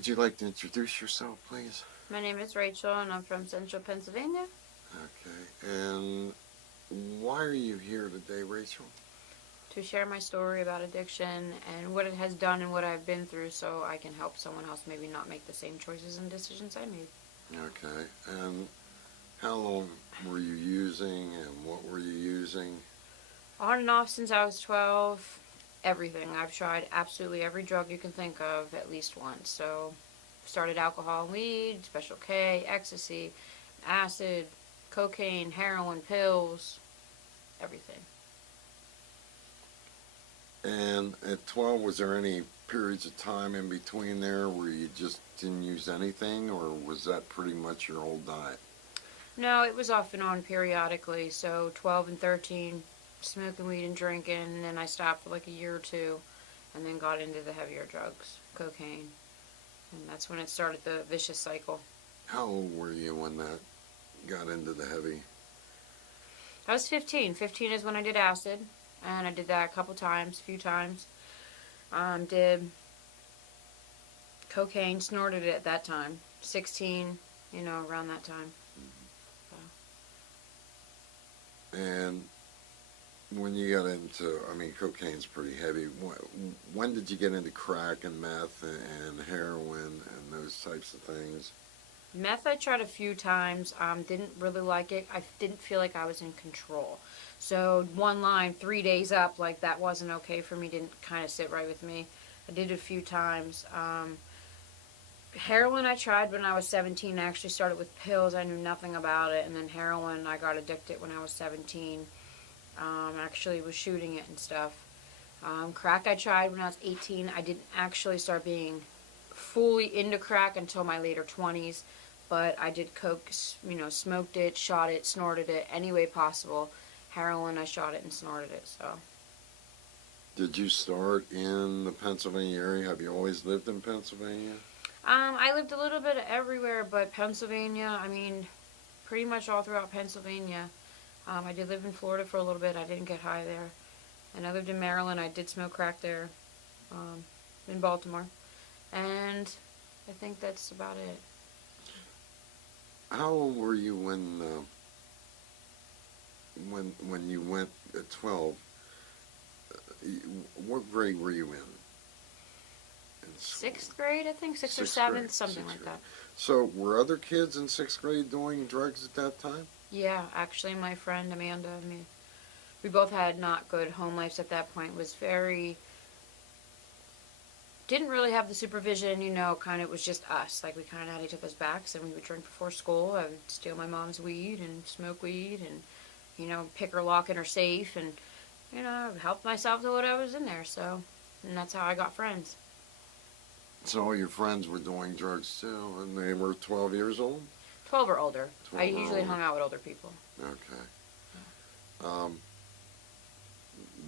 Would you like to introduce yourself, please? My name is Rachel, and I'm from Central Pennsylvania. Okay, and why are you here today, Rachel? To share my story about addiction and what it has done and what I've been through so I can help someone else maybe not make the same choices and decisions I made. Okay, and how long were you using and what were you using? On and off since I was 12, everything. I've tried absolutely every drug you can think of at least once. So, started alcohol and weed, Special K, ecstasy, acid, cocaine, heroin, pills, everything. And at 12, was there any periods of time in between there where you just didn't use anything, or was that pretty much your whole diet? No, it was off and on periodically. So 12 and 13, smoking weed and drinking, and then I stopped for like a year or two, and then got into the heavier drugs, cocaine, and that's when it started the vicious cycle. How old were you when that got into the heavy? I was 15. 15 is when I did acid, and I did that a few times. Did cocaine, snorted it at that time. 16, around that time. And when you got into, I mean, cocaine's pretty heavy. When did you get into crack and meth and heroin and those types of things? Meth I tried a few times, didn't really like it. I didn't feel like I was in control. So one line, 3 days up, like that wasn't okay for me, didn't kind of sit right with me. I did it a few times. Heroin I tried when I was 17. I actually started with pills. I knew nothing about it. And then heroin, I got addicted when I was 17. Actually was shooting it and stuff. Crack I tried when I was 18. I didn't actually start being fully into crack until my later 20s. But I did coke, smoked it, shot it, snorted it, any way possible. Heroin, I shot it and snorted it, so. Did you start in the Pennsylvania area? Have you always lived in Pennsylvania? I lived a little bit everywhere, but Pennsylvania, I mean, pretty much all throughout Pennsylvania. I did live in Florida for a little bit. I didn't get high there. And I lived in Maryland. I did smoke crack there, in Baltimore. And I think that's about it. How old were you when you went at 12? What grade were you in? Sixth grade, I think, sixth or Sixth seventh, grade, something sixth like grade. that. So were other kids in sixth grade doing drugs at that time? Yeah, actually, my friend Amanda, we both had not good home lives at that point. Was didn't really have the supervision, kind of, it was just us. Like, we kind of had each other's backs, and we would drink before school. I would steal my mom's weed and smoke weed and, pick her lock in her safe and, help myself to what I was in there. So, and that's how I got friends. So all your friends were doing drugs too, and they were 12 years old? 12 or older. 12 I or usually older. hung out with older people. Okay.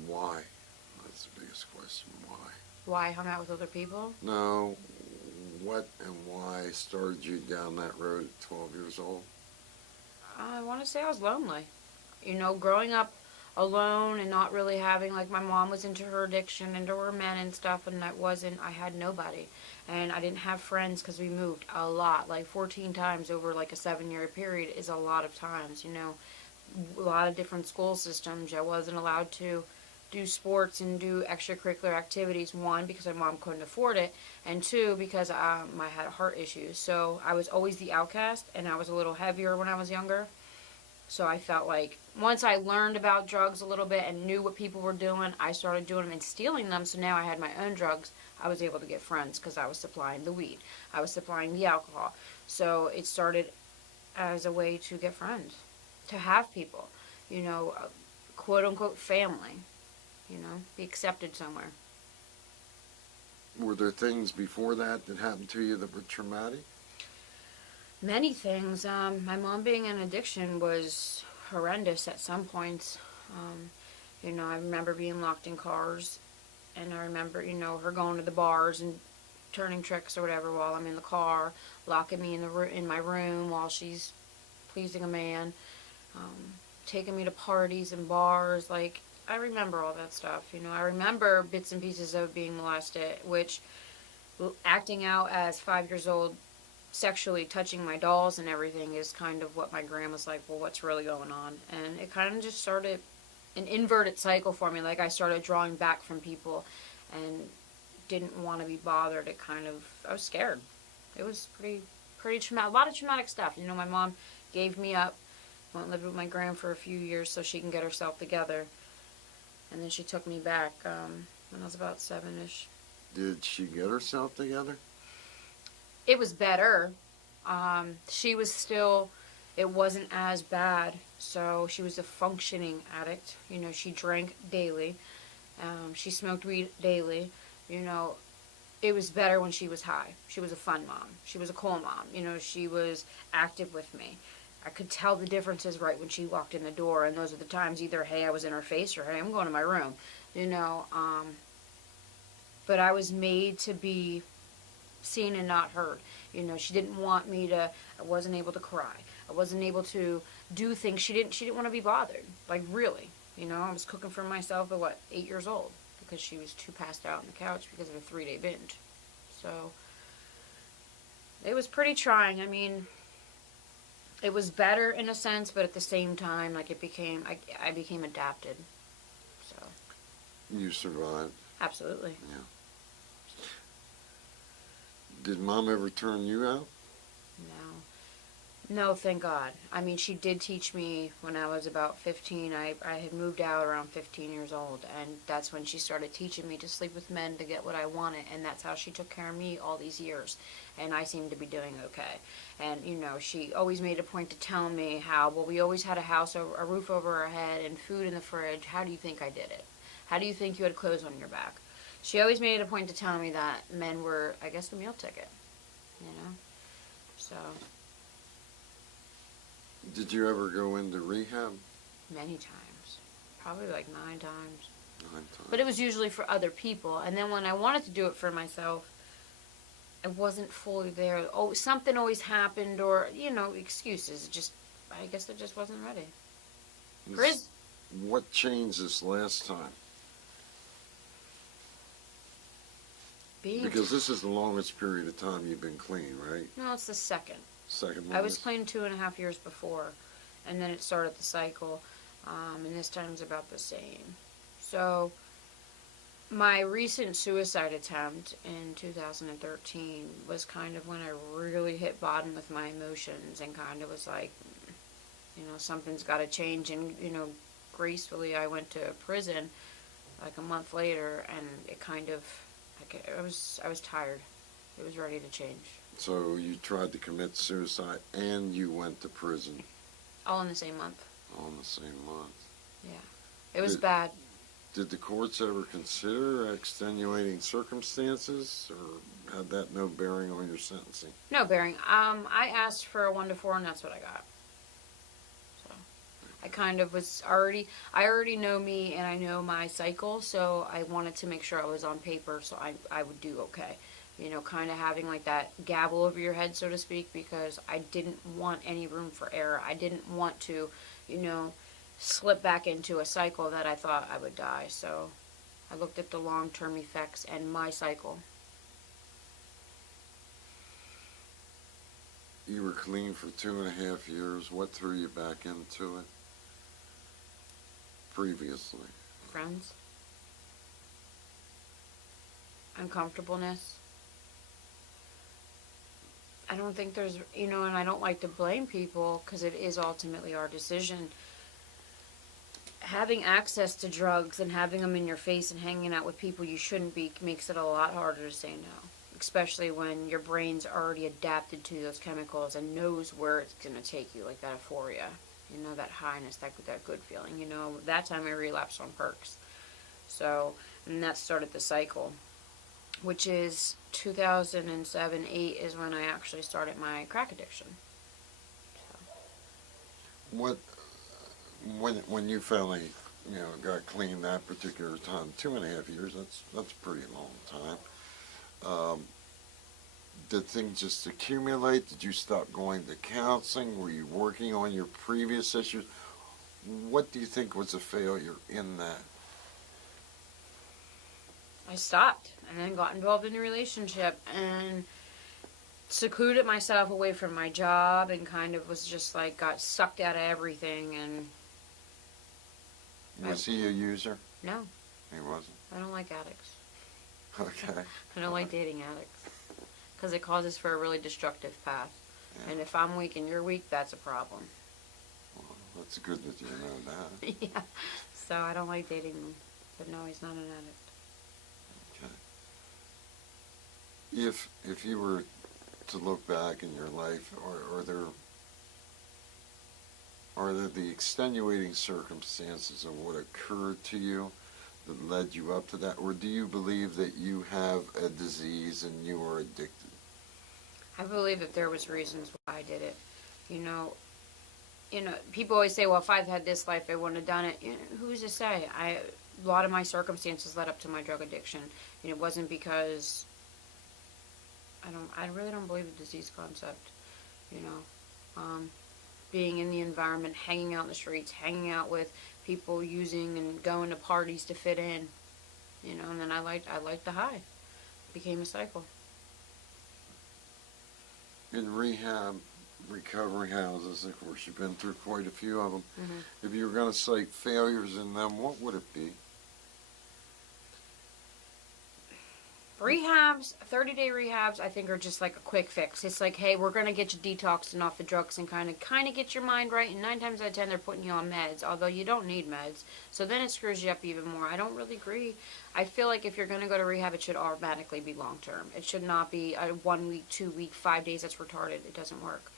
Why? That's the biggest question. Why? Why I hung out with other people? No, what and why started you down that road at 12 years old? I want to say I was lonely. Growing up alone and not really having, like, my mom was into her addiction, into her men and stuff, and I had nobody. And I didn't have friends because we moved a lot, like 14 times over like a 7-year period is a lot of times, a lot of different school systems. I wasn't allowed to do sports and do extracurricular activities, one, because my mom couldn't afford it, and two, because I had heart issues. So I was always the outcast, and I was a little heavier when I was younger. So I felt like once I learned about drugs a little bit and knew what people were doing, I started doing them and stealing them. So now I had my own drugs. I was able to get friends because I was supplying the weed. I was supplying the alcohol. So it started as a way to get friends, to have people, quote unquote family, be accepted somewhere. Were there things before that happened to you that were traumatic? Many things. My mom being in addiction was horrendous at some points. I remember being locked in cars, and I remember, her going to the bars and turning tricks or whatever while I'm in the car, locking me in my room while she's pleasing a man, taking me to parties and bars. Like, I remember all that stuff. I remember bits and pieces of being molested, which acting out as 5 years old, sexually touching my dolls and everything is kind of what my grandma's like, well, what's really going on? And it kind of just started an inverted cycle for me. Like, I started drawing back from people and didn't want to be bothered. It kind of, I was scared. It was pretty traumatic. A lot of traumatic stuff. You know, my mom gave me up, went and lived with my grand for a few years so she can get herself together. And then she took me back when I was about 7-ish. Did she get herself together? It was better. She was still, it wasn't as bad. So she was a functioning addict. You know, she drank daily. She smoked weed daily. You know, it was better when she was high. She was a fun mom. She was a cool mom. You know, she was active with me. I could tell the differences right when she walked in the door, and those are the times either, hey, I was in her face, or hey, I'm going to my room. You know, but I was made to be seen and not heard. You know, she didn't want me to, I wasn't able to cry. I wasn't able to do things. She didn't want to be bothered. Like, really. You know, I was cooking for myself at 8 years old, because she was too passed out on the couch because of a 3-day binge. So it was pretty trying. I mean, it was better in a sense, but at the same time, like, I became adapted. So You survived. absolutely. Yeah. Did Mom ever turn you out? No, thank God. I mean, she did teach me when I was about 15. I had moved out around 15 years old, and that's when she started teaching me to sleep with men to get what I wanted, and that's how she took care of me all these years, and I seemed to be doing okay. And, you know, she always made a point to tell me how, well, we always had a roof over our head and food in the fridge. How do you think I did it? How do you think you had clothes on your back? She always made a point to tell me that men were, I guess, the meal ticket, you know? So Did you ever go into rehab? many times. Probably like 9 times. 9 times. But it was usually for other people. And then when I wanted to do it for myself, I wasn't fully there. Oh, something always happened, or, you know, excuses. I guess I just wasn't ready. What changed this last time? Because this is the longest period of time you've been clean, right? No, it's the second. Second longest? I was clean 2.5 years before, and then it started the cycle, and this time's about the same. So, my recent suicide attempt in 2013 was kind of when I really hit bottom with my emotions, and kind of was like, you know, something's got to change. And, you know, gracefully I went to prison like a month later, and it kind of, like, I was tired. It was ready to change. So you tried to commit suicide and you went to prison? All in the same month. All in the same month. Yeah. It was bad. Did the courts ever consider extenuating circumstances, or had that no bearing on your sentencing? No bearing. I asked for a 1 to 4, and that's what I got. So I kind of I already know me, and I know my cycle, so I wanted to make sure I was on paper so I would do okay. You know, kind of having like that gavel over your head, so to speak, because I didn't want any room for error. I didn't want to, you know, slip back into a cycle that I thought I would die. So I looked at the long-term effects and my cycle. You were clean for 2.5 years. What threw you back into it previously? Friends. Uncomfortableness. I don't think there's, you know, and I don't like to blame people because it is ultimately our decision. Having access to drugs and having them in your face and hanging out with people you shouldn't be makes it a lot harder to say no. Especially when your brain's already adapted to those chemicals and knows where it's going to take you, like that euphoria, you know, that highness, that good feeling. You know, that time I relapsed on perks. So, and that started the cycle, which is 2007-8 is when I actually started my crack addiction. So. When you finally, you know, got clean that particular time, 2.5 years, that's a pretty long time. Did things just accumulate? Did you stop going to counseling? Were you working on your previous issues? What do you think was a failure in that? I stopped and then got involved in a relationship and secluded myself away from my job and kind of was just like got sucked out of everything. And Was he a user? no, He wasn't. I don't like addicts. Okay. I don't like dating addicts because it causes for a really destructive path. Yeah. And if I'm weak and you're weak, that's a problem. Well, that's good that you know that. Yeah. So I don't like dating them. But no, he's not an addict. Okay. If you were to look back in your life, are there the extenuating circumstances of what occurred to you that led you up to that, or do you believe that you have a disease and you are addicted? I believe that there was reasons why I did it. You know, people always say, well, if I'd had this life, I wouldn't have done it. Who's to say? A lot of my circumstances led up to my drug addiction. It wasn't because I really don't believe the disease concept. Being in the environment, hanging out in the streets, hanging out with people using and going to parties to fit in. And then I liked the high. It became a cycle. In rehab, recovery houses, of course, you've been through quite a few of them. Mm-hmm. If you were going to cite failures in them, what would it be? Rehabs, 30-day rehabs, I think are just like a quick fix. It's like, hey, we're going to get you detoxed and off the drugs and kind of get your mind right. And 9 times out of 10, they're putting you on meds, although you don't need meds. So then it screws you up even more. I don't really agree. I feel like if you're going to go to rehab, it should automatically be long-term. It should not be a 1 week, 2 week, 5 days that's retarded. It doesn't work.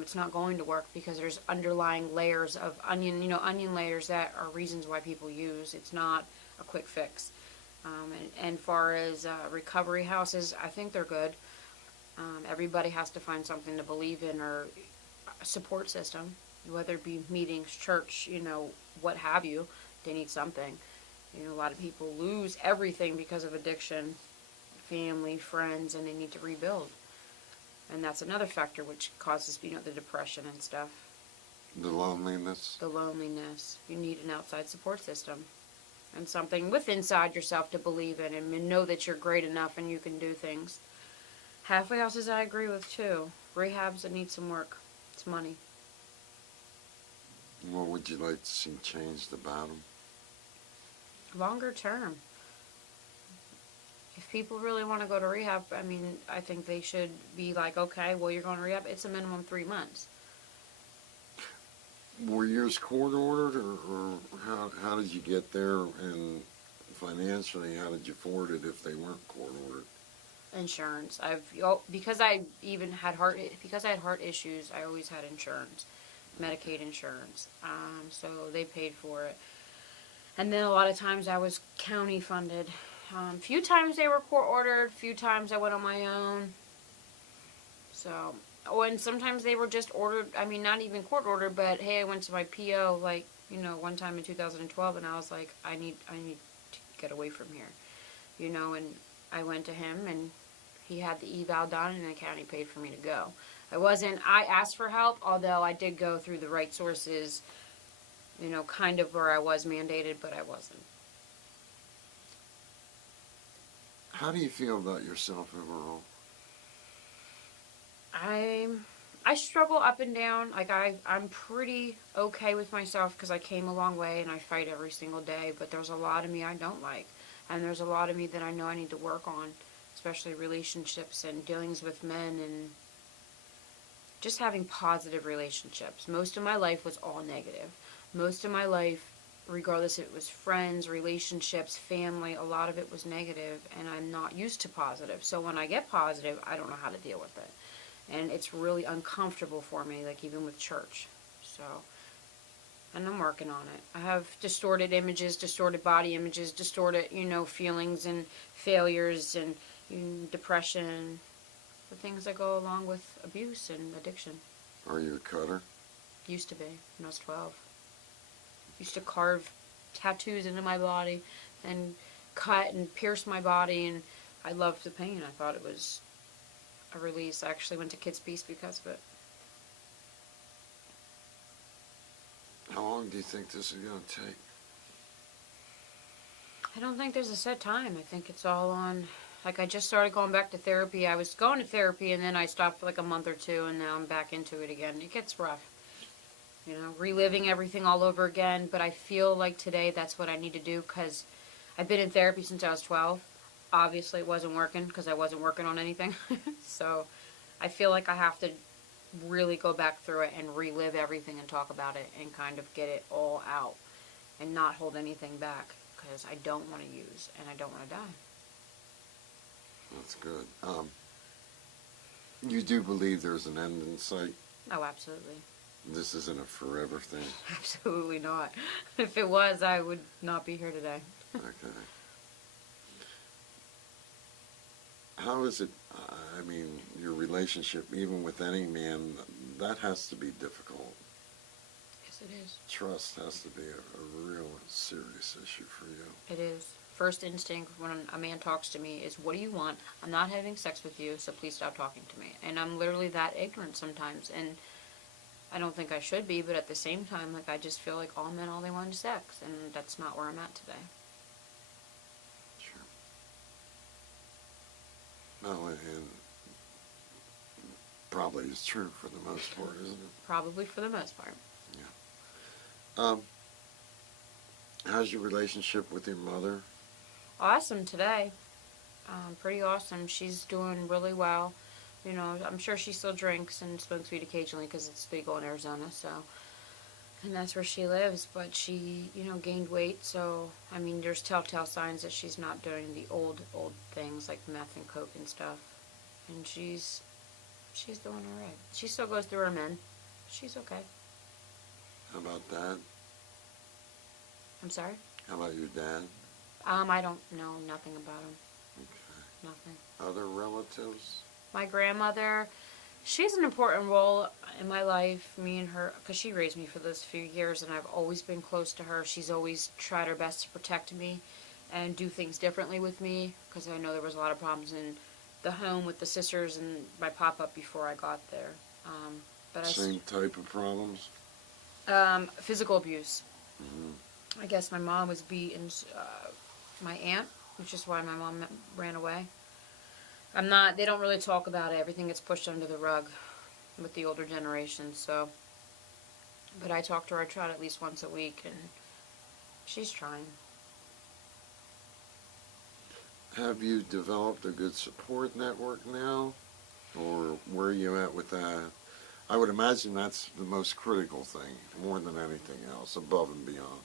It's not going to work because there's underlying layers of onion layers that are reasons why people use. It's not a quick fix. And far as recovery houses, I think they're good. Everybody has to find something to believe in or a support system, whether it be meetings, church, what have you. They need something. A lot of people lose everything because of addiction, family, friends, and they need to rebuild. And that's another factor which causes, the depression and stuff. The loneliness. The loneliness. You need an outside support system. And something with inside yourself to believe in and know that you're great enough and you can do things. Halfway houses I agree with too. Rehabs that need some work. It's money. What would you like to see changed about them? Longer term. If people really want to go to rehab, I think they should be like, okay, well, you're going to rehab. It's a minimum 3 months. Were yours court ordered, or how did you get there, and financially, how did you afford it if they weren't court ordered? Insurance. Because I had heart issues, I always had insurance, Medicaid insurance. So they paid for it. And then a lot of times I was county funded. Few times they were court ordered, few times I went on my own. So, and sometimes they were just ordered, not even court ordered, but hey, I went to my PO, one time in 2012, and I was like, I need to get away from here, and I went to him, and he had the eval done, and the county paid for me to go. I asked for help, although I did go through the right sources, kind of where I was mandated, but I wasn't. How do you feel about yourself overall? I struggle up and down. I'm pretty okay with myself because I came a long way and I fight every single day, but there's a lot of me I don't like. And there's a lot of me that I know I need to work on, especially relationships and dealings with men and just having positive relationships. Most of my life was all negative. Most of my life, regardless if it was friends, relationships, family, a lot of it was negative, and I'm not used to positive. So when I get positive, I don't know how to deal with it. And it's really uncomfortable for me, even with church. So, and I'm working on it. I have distorted images, distorted body images, distorted, feelings and failures and depression, the things that go along with abuse and addiction. Are you a cutter? Used to be, when I was 12. Used to carve tattoos into my body and cut and pierce my body, and I loved the pain. I thought it was a release. I actually went to Kids Peace because of it. How long do you think this is going to take? I don't think there's a set time. I think it's all on. Like, I just started going back to therapy. I was going to therapy and then I stopped for like a month or two and now I'm back into it again. It gets rough. You know, reliving everything all over again. But I feel like today that's what I need to do because I've been in therapy since I was 12. Obviously, it wasn't working because I wasn't working on anything. So I feel like I have to really go back through it and relive everything and talk about it and kind of get it all out and not hold anything back because I don't want to use and I don't want to die. That's good. You do believe there's an end in sight? Oh, absolutely. This isn't a forever thing? Absolutely not. If it was, I would not be here today. Okay. How is it, I mean, your relationship, even with any man, that has to be difficult. Yes, it is. Trust has to be a real serious issue for you. It is. First instinct when a man talks to me is, what do you want? I'm not having sex with you, so please stop talking to me. And I'm literally that ignorant sometimes. And I don't think I should be, but at the same time, like, I just feel like all men, all they want is sex. And that's not where I'm at today. Sure. No, and probably is true for the most part, isn't it? Probably for the most part. How's your relationship with your mother? Awesome today. Pretty awesome. She's doing really well. You know, I'm sure she still drinks and smokes weed occasionally because it's legal in Arizona, so. And that's where she lives, but she, you know, gained weight, so, I mean, there's telltale signs that she's not doing the old things like meth and coke and stuff. And she's doing alright. She still goes through her men. She's okay. How about Dad? I'm sorry? How about your dad? I don't know nothing about him. Okay. Nothing. Other relatives? My grandmother, she's an important role in my life, me and her, because she raised me for those few years, and I've always been close to her. She's always tried her best to protect me and do things differently with me, because I know there was a lot of problems in the home with the sisters and my pop-up before I got there. Same type of problems? Physical abuse. Mm-hmm. I guess my mom was beaten, my aunt, which is why my mom ran away. They don't really talk about it. Everything gets pushed under the rug with the older generation, so. But I talk to her, I try at least once a week, and she's trying. Have you developed a good support network now? Or where are you at with that? I would imagine that's the most critical thing, more than anything else, above and beyond.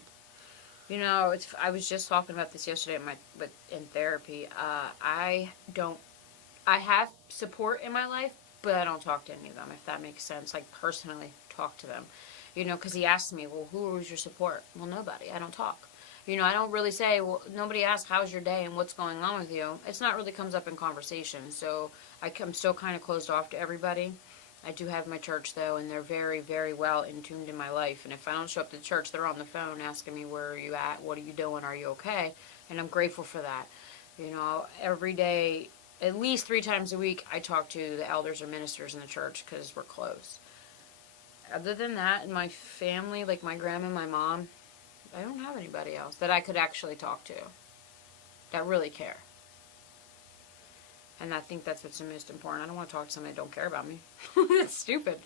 You know, I was just talking about this yesterday in therapy. I have support in my life, but I don't talk to any of them, if that makes sense. Like, personally talk to them. You know, because he asked me, well, who was your support? Well, nobody. I don't talk. You know, I don't really say, well, nobody asks, how's your day and what's going on with you? It's not really comes up in conversation. So I'm still kind of closed off to everybody. I do have my church, though, and they're very, very well in tuned in my life. And if I don't show up to church, they're on the phone asking me, where are you at? What are you doing? Are you okay? And I'm grateful for that. You know, every day, at least 3 times a week, I talk to the elders or ministers in the church because we're close. Other than that, in my family, like my grandma and my mom, I don't have anybody else that I could actually talk to that really care. And I think that's what's the most important. I don't want to talk to somebody that don't care about me. That's stupid.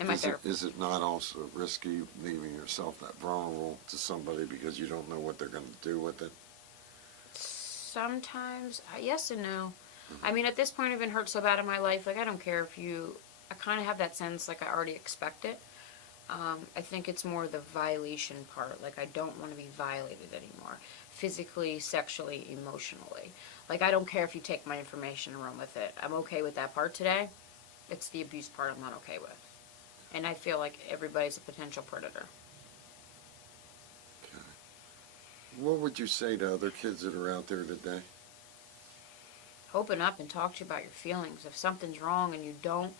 Is it not also risky leaving yourself that vulnerable to somebody because you don't know what they're going to do with it? Sometimes, yes and no. Mm-hmm. I mean, at this point, I've been hurt so bad in my life. Like, I don't care if I kind of have that sense, like, I already expect it. I think it's more the violation part. Like, I don't want to be violated anymore. Physically, sexually, emotionally. Like, I don't care if you take my information and run with it. I'm okay with that part today. It's the abuse part I'm not okay with. And I feel like everybody's a potential predator. Okay. What would you say to other kids that are out there today? Open up and talk to you about your feelings. If something's wrong and you don't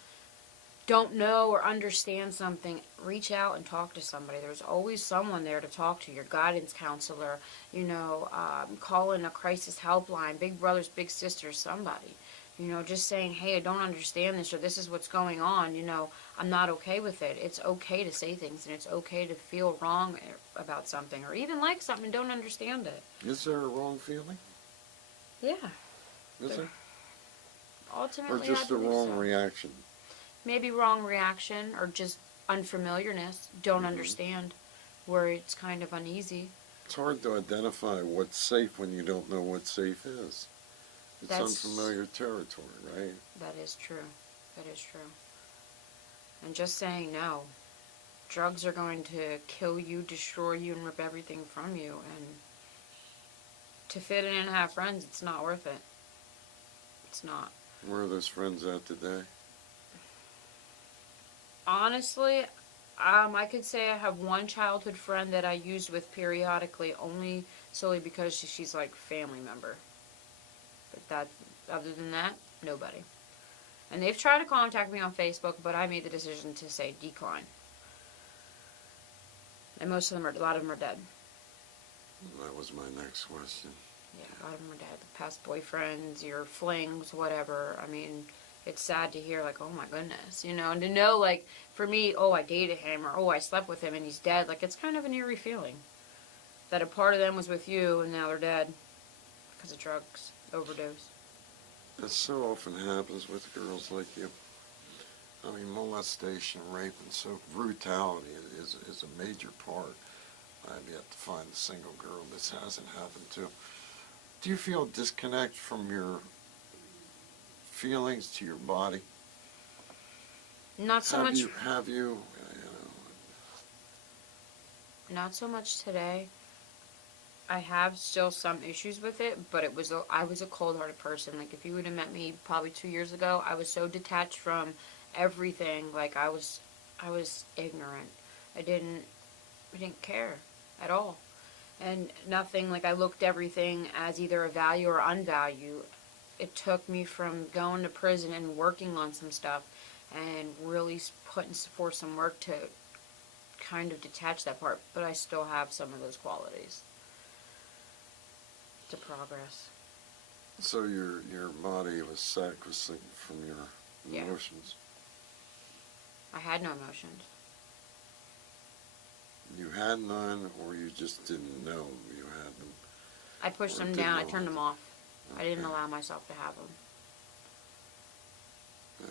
know or understand something, reach out and talk to somebody. There's always someone there to talk to, your guidance counselor, you know, call in a crisis helpline, big brothers, big sisters, somebody. You know, just saying, hey, I don't understand this, or this is what's going on, you know, I'm not okay with it. It's okay to say things, and it's okay to feel wrong about something, or even like something and don't understand it. Is there a wrong feeling? Yeah. Is there? Or Ultimately, I just a believe wrong so. reaction? Maybe wrong reaction, or just unfamiliarness, don't Mhm. understand, where it's kind of uneasy. It's hard to identify what's safe when you don't know what safe is. It's That's unfamiliar territory, right? that is true. That is true. And just saying no. Drugs are going to kill you, destroy you, and rip everything from you. And to fit in and have friends, it's not worth it. It's not. Where are those friends at today? Honestly, I could say I have one childhood friend that I used with periodically, only solely because she's like family member. But that, other than that, nobody. And they've tried to contact me on Facebook, but I made the decision to say decline. And most of them are, a lot of them are dead. That was my next question. Yeah, a lot of them are dead. Past boyfriends, your flings, whatever. I mean, it's sad to hear, like, oh my goodness, you know, and to know, like, for me, oh, I dated him, or oh, I slept with him and he's dead. Like, it's kind of an eerie feeling that a part of them was with you and now they're dead because of drugs, overdose. That so often happens with girls like you. I mean, molestation, rape, and so brutality is a major part. I've yet to find a single girl this hasn't happened to. Do you feel a disconnect from your feelings to your body? Not so much. Have you, Not so much today. I have still some issues with it, but I was a cold-hearted person. Like if you would have met me probably 2 years ago, I was so detached from everything. Like I was ignorant. I didn't I didn't care at all, and nothing. Like I looked everything as either a value or unvalue. It took me from going to prison and working on some stuff, and really putting forth some work to kind of detach that part. But I still have some of those qualities to progress. so your body was sacrosanct from your Yeah. emotions. I had no emotions. You had none, or you just didn't know you had them. I pushed Or them didn't down. I know turned it. them off. I didn't Okay. allow myself to have them.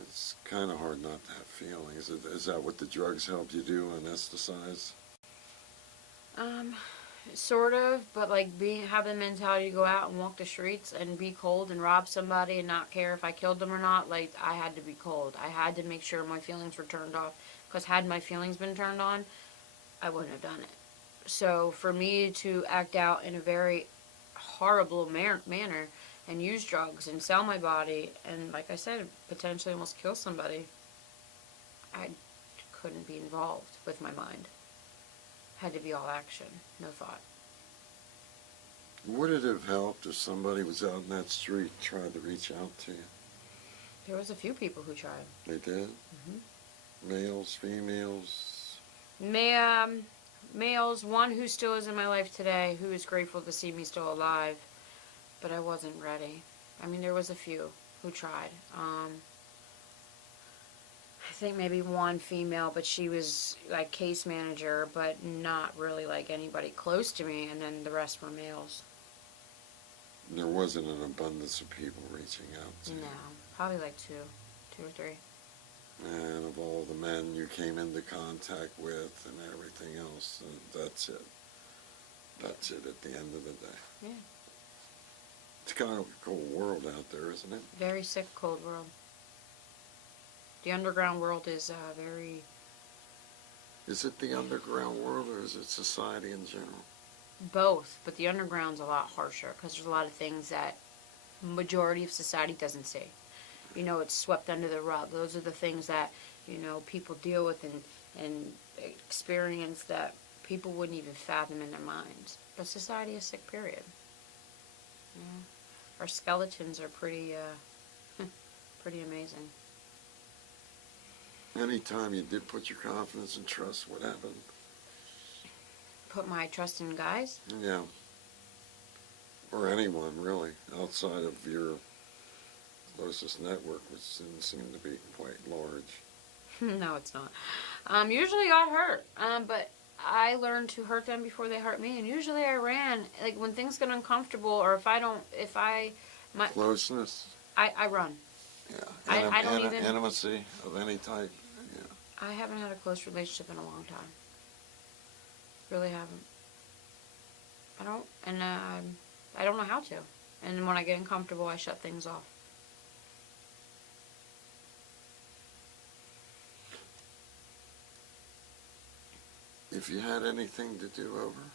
It's kind of hard not to have feelings. Is that what the drugs help you do, anesthetize? Um, Sort of, but like have the mentality to go out and walk the streets and be cold and rob somebody and not care if I killed them or not. Like I had to be cold. I had to make sure my feelings were turned off. Because had my feelings been turned on, I wouldn't have done it. So for me to act out in a very horrible manner and use drugs and sell my body and, like I said, potentially almost kill somebody, I couldn't be involved with my mind. Had to be all action, no thought. Would it have helped if somebody was out in that street and tried to reach out to you? There was a few people who tried. They did? Males, females? Males, one who still is in my life today, who is grateful to see me still alive, but I wasn't ready. I mean, there was a few who tried. I think maybe one female, but she was like case manager, but not really like anybody close to me, and then the rest were males. There wasn't an abundance of people reaching out to you. No, probably like two or three. And of all the men you came into contact with and everything else, that's it. That's it at the end of the day. Yeah. It's kind of a cold world out there, isn't it? Very sick, cold world. The underground world is very... Is it the underground world or is it society in general? both, but the underground's a lot harsher because there's a lot of things that majority of society doesn't see. You know, it's swept under the rug. Those are the things that, you know, people deal with and experience that people wouldn't even fathom in their minds. But society is sick, period. Yeah. Our skeletons are pretty, pretty amazing. Anytime you did put your confidence and trust, what happened? Put my trust in guys. Yeah. Or anyone, really, outside of your closest network, which didn't seem to be quite large. No, it's not. Usually got hurt. But I learned to hurt them before they hurt me, and usually I ran. Like when things get uncomfortable, or Closeness? I run. Yeah. I don't even. Intimacy of any type? Yeah. I haven't had a close relationship in a long time. Really haven't. I don't, and I don't know how to. And when I get uncomfortable, I shut things off. If you had anything to do over,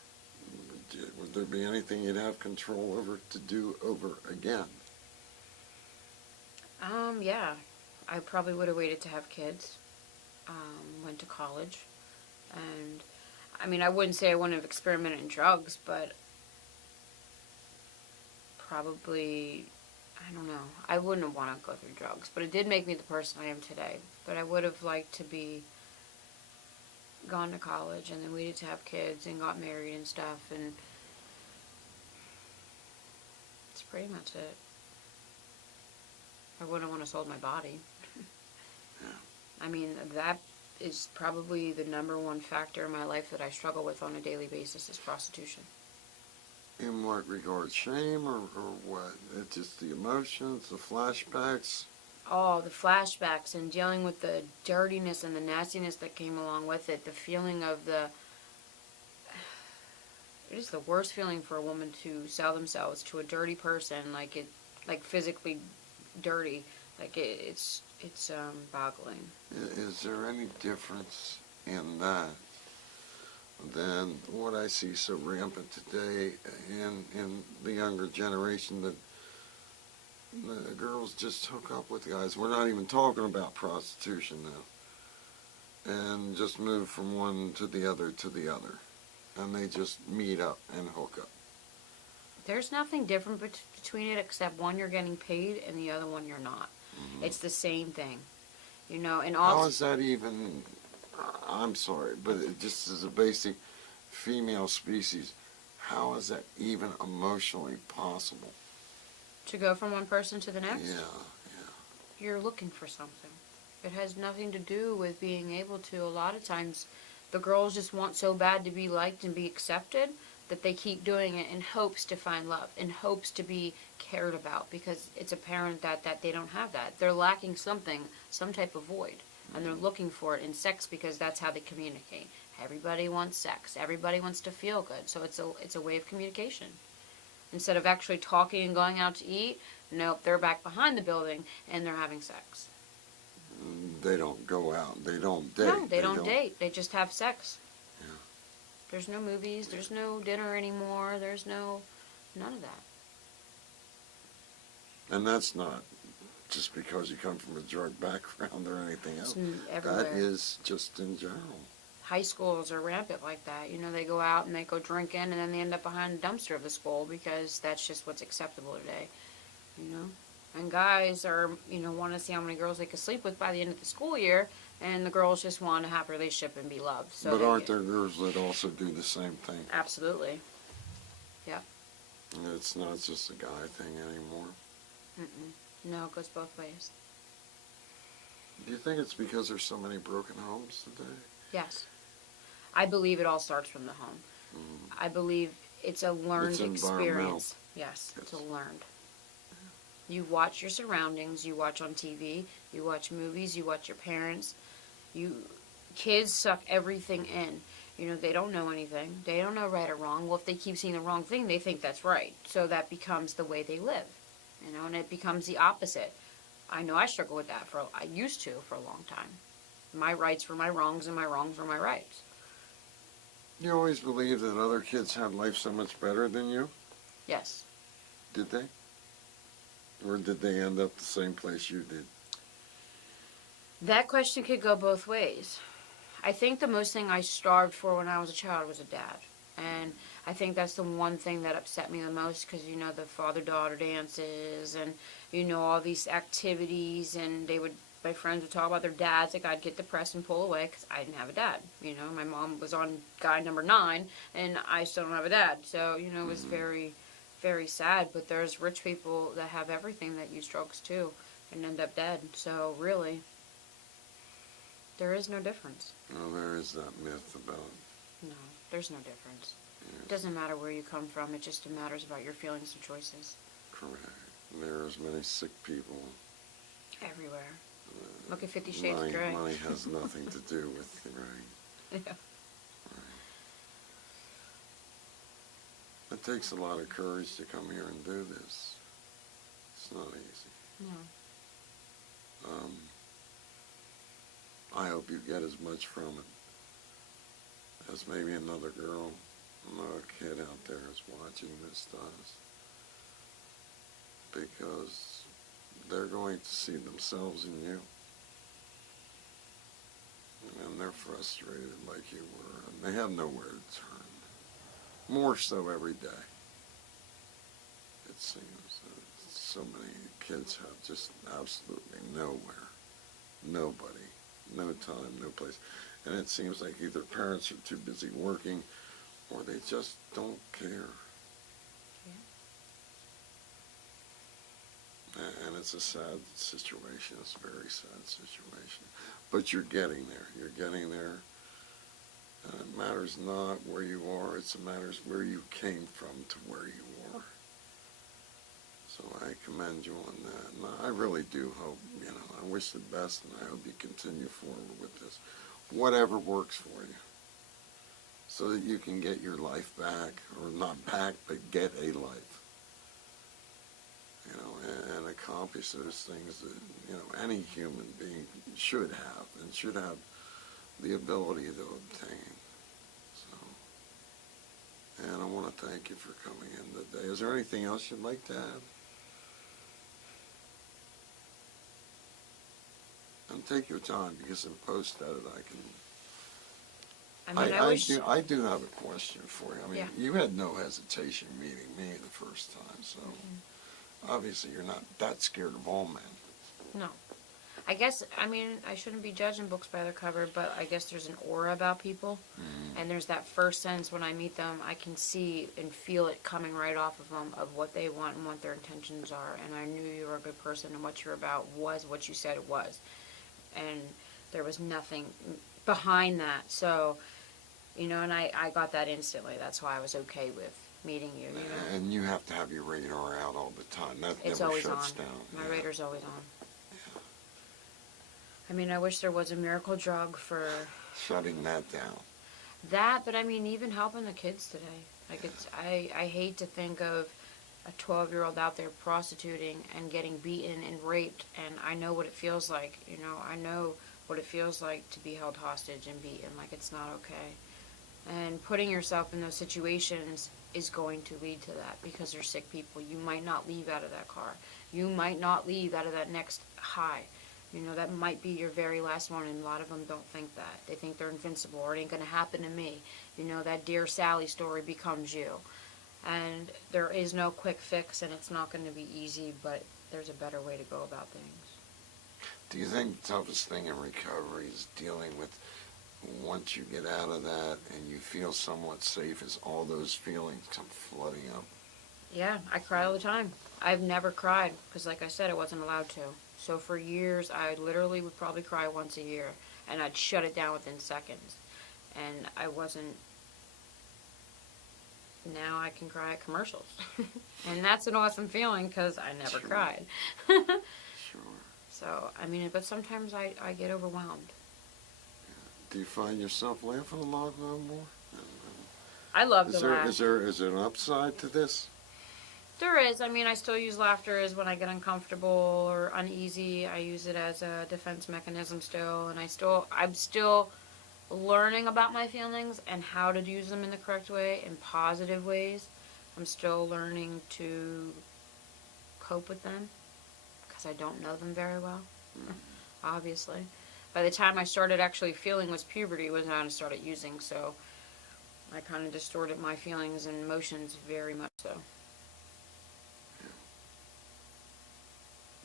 would there be anything you'd have control over to do over again? Yeah. I probably would have waited to have kids. Went to college. And, I mean, I wouldn't say I wouldn't have experimented in drugs, but probably, I don't know. I wouldn't have wanted to go through drugs, but it did make me the person I am today. But I would have liked to be gone to college and then waited to have kids and got married and stuff, and that's pretty much it. I wouldn't want to sold my body. Yeah. I mean, that is probably the number one factor in my life that I struggle with on a daily basis is prostitution. In what regard? Shame or what? It's just the emotions, the flashbacks? Oh, the flashbacks and dealing with the dirtiness and the nastiness that came along with it. The feeling of it is the worst feeling for a woman to sell themselves to a dirty person, like physically dirty. Like it's boggling. Is there any difference in that than what I see so rampant today in the younger generation, that the girls just hook up with guys? We're not even talking about prostitution now. And just move from one to the other to the other. And they just meet up and hook up. There's nothing different between it except one you're getting paid and the other one you're not. Mm-hmm. It's the same thing. You know, and all. How is that even, I'm sorry, but it just as a basic female species, how is that even emotionally possible? To go from one person to the next? Yeah. You're looking for something. It has nothing to do with being able to. A lot of times, the girls just want so bad to be liked and be accepted that they keep doing it in hopes to find love, in hopes to be cared about, because it's apparent that they don't have that. They're lacking something, some type of void, and they're looking for it in sex because that's how they communicate. Everybody wants sex. Everybody wants to feel good. So it's a way of communication. Instead of actually talking and going out to eat, nope, they're back behind the building and they're having sex. They don't go out. They don't date. No, they don't date. They just have sex. Yeah. There's no movies. There's no dinner anymore. There's none of that. And that's not just because you come from a drug background or anything else. Everywhere. That is just in general. High schools are rampant like that. You know, they go out and they go drinking and then they end up behind the dumpster of the school because that's just what's acceptable today. You know? And guys are, want to see how many girls they can sleep with by the end of the school year, and the girls just want to have a relationship and be loved. So but aren't there girls that also do the same thing? Absolutely. Yeah. It's not just a guy thing anymore. No, it goes both ways. Do you think it's because there's so many broken homes today? Yes. I believe it all starts from the home. I believe it's a learned experience. Yes, it's a learned. You watch your surroundings, you watch on TV, you watch movies, you watch your parents. Kids suck everything in. They don't know anything. They don't know right or wrong. Well, if they keep seeing the wrong thing, they think that's right. So that becomes the way they live. And it becomes the opposite. I know I struggle with that I used to for a long time. My rights were my wrongs and my wrongs were my rights. You always believed that other kids had life so much better than you? Yes. Did they? Or did they end up the same place you did? That question could go both ways. I think the most thing I starved for when I was a child was a dad. And I think that's the one thing that upset me the most because, the father-daughter dances and, all these activities. And my friends would talk about their dads. Like, I'd get depressed and pull away because I didn't have a dad. My mom was on guy number 9 and I still don't have a dad. So, it was very, very sad. But there's rich people that have everything that use drugs too. and end up dead. So really, there is no difference. Well, there is that myth about. No, there's no difference. Yes, It doesn't matter where you come from. It just matters about your feelings and choices. correct. There are as many sick people. Everywhere. Look at 50 Shades of Grey. Money has nothing to do with it, right? Yeah. It takes a lot of courage to come here and do this. It's not easy. No. I hope you get as much from it as maybe another girl, another kid out there is watching this does. Because they're going to see themselves in you. And they're frustrated like you were, and they have nowhere to turn. More so every day, it seems. So many kids have just absolutely nowhere, nobody, no time, no place. And it seems like either parents are too busy working or they just don't care. Yeah. And it's a sad situation. It's a very sad situation. But you're getting there. You're getting there. And it matters not where you are, it matters where you came from to where you are. So I commend you on that. And I really do hope, I wish the best, and I hope you continue forward with this. Whatever works for you. So that you can get your life back, or not back, but get a life. And accomplish those things that, any human being should have, and should have the ability to obtain. So, and I want to thank you for coming in today. Is there anything else you'd like to add? And take your time, because in post-edit I do have a question for you. Yeah. You had no hesitation meeting me the first time, so obviously you're not that scared of all men. No. I guess, I shouldn't be judging books by their cover, but I guess there's an aura about people. And there's that first sense when I meet them, I can see and feel it coming right off of them of what they want and what their intentions are. And I knew you were a good person, and what you're about was what you said it was. And there was nothing behind that. So, and I got that instantly. That's why I was okay with meeting you. And you have to have your radar out all the time. That It's never always shuts on. down. My radar's always on. I wish there was a miracle drug for shutting that down. That, but even helping the kids today. I hate to think of a 12-year-old out there prostituting and getting beaten and raped, and I know what it feels like. I know what it feels like to be held hostage and beaten. Like, it's not okay. And putting yourself in those situations is going to lead to that, because they're sick people. You might not leave out of that car. You might not leave out of that next high. That might be your very last one, and a lot of them don't think that. They think they're invincible, or it ain't going to happen to me. That Dear Sally story becomes you. And there is no quick fix, and it's not going to be easy, but there's a better way to go about things. Do you think the toughest thing in recovery is dealing with, once you get out of that and you feel somewhat safe, as all those feelings come flooding up? Yeah, I cry all the time. I've never cried, because like I said, I wasn't allowed to. So for years, I literally would probably cry once a year, and I'd shut it down within seconds. And I wasn't. Now I can cry at commercials. And that's an awesome feeling, because I never cried. Sure. So, but sometimes I get overwhelmed. Do you find yourself laughing a lot no more? I love to laugh. Is there an upside to this? There is. I still use laughter as when I get uncomfortable or uneasy. I use it as a defense mechanism still, and I'm still learning about my feelings and how to use them in the correct way, in positive ways. I'm still learning to cope with them, because I don't know them very well, obviously. By the time I started actually feeling was puberty, was when I started using, so I kind of distorted my feelings and emotions very much so.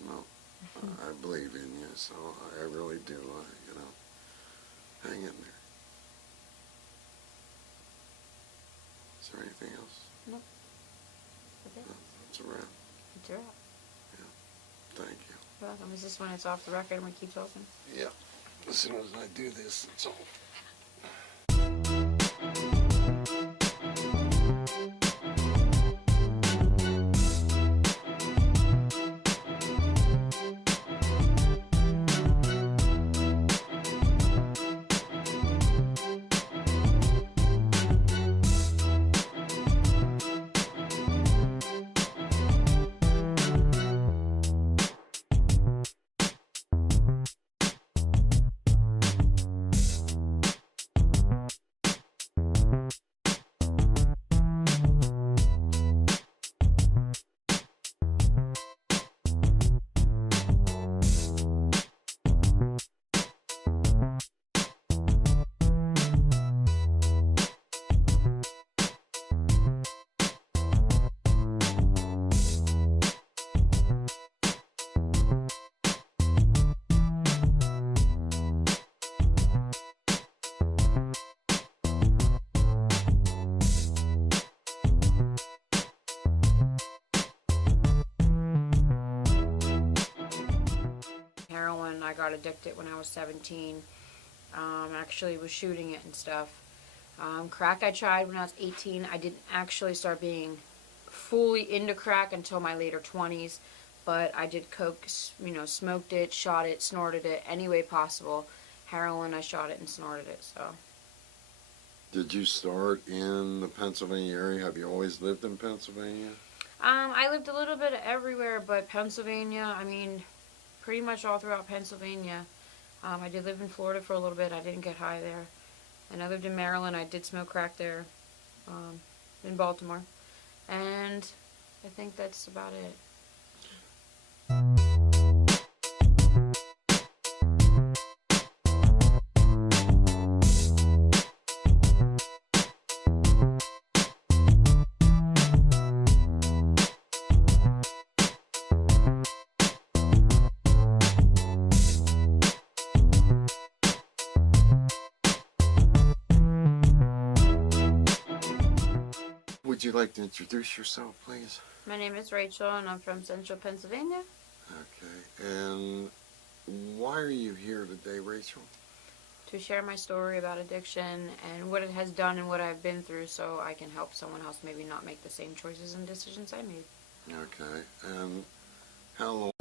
No, I believe in you, so I really do. Hang in there. Is there anything else? Nope. Okay. No, it's a wrap. It's a wrap. Thank you. You're welcome. Is this when it's off the record and we keep talking? Yeah. As soon as I do this, it's all. Heroin, I got addicted when I was 17. Actually was shooting it and stuff. Crack I tried when I was 18. I didn't actually start being fully into crack until my later 20s. But I did coke, smoked it, shot it, snorted it, any way possible. Heroin, I shot it and snorted it, so. Did you start in the Pennsylvania area? Have you always lived in Pennsylvania? I lived a little bit everywhere, but Pennsylvania, pretty much all throughout Pennsylvania. I did live in Florida for a little bit. I didn't get high there. And I lived in Maryland. I did smoke crack there, in Baltimore. And I think that's about it. Would you like to introduce yourself, please? My name is Rachel, and I'm from Central Pennsylvania. Okay. And why are you here today, Rachel? To share my story about addiction and what it has done and what I've been through, so I can help someone else maybe not make the same choices and decisions I made. Okay. And how long?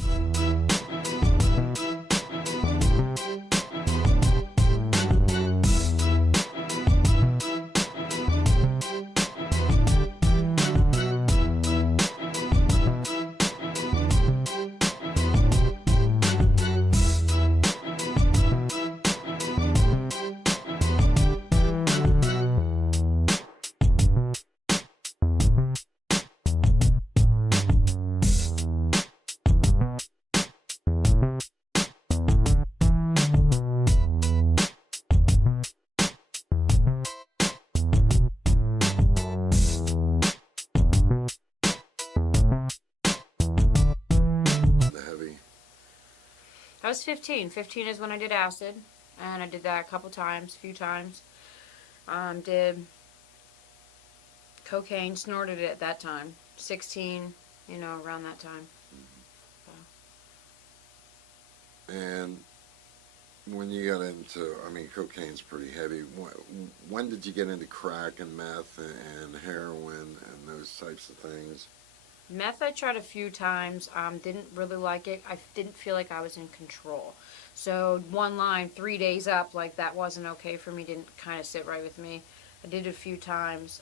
I was 15. 15 is when I did acid, and I did that a few times. Did cocaine, snorted it at that time. 16, around that time. And when you got into, cocaine's pretty heavy. When did you get into crack and meth and heroin and those types of things? Meth I tried a few times, didn't really like it. I didn't feel like I was in control. So one line, 3 days up, like that wasn't okay for me, didn't kind of sit right with me. I did it a few times.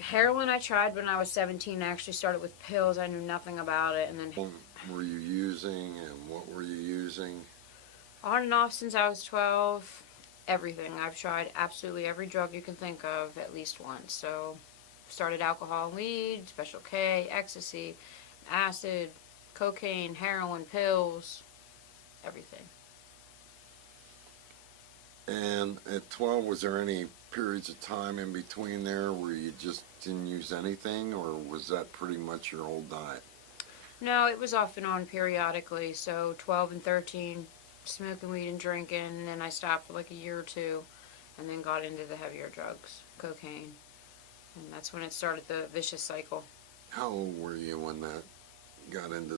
Heroin I tried when I was 17. I actually started with pills. I knew nothing about it. And then What were you using and what were you using? on and off since I was 12, everything. I've tried absolutely every drug you can think of at least once. So started alcohol and weed, Special K, ecstasy, acid, cocaine, heroin, pills, everything. And at 12, was there any periods of time in between there where you just didn't use anything, or was that pretty much your whole diet? No, it was off and on periodically. So 12 and 13, smoking weed and drinking, and then I stopped for like a year or two, and then got into the heavier drugs, cocaine. And that's when it started the vicious cycle. How old were you when that got into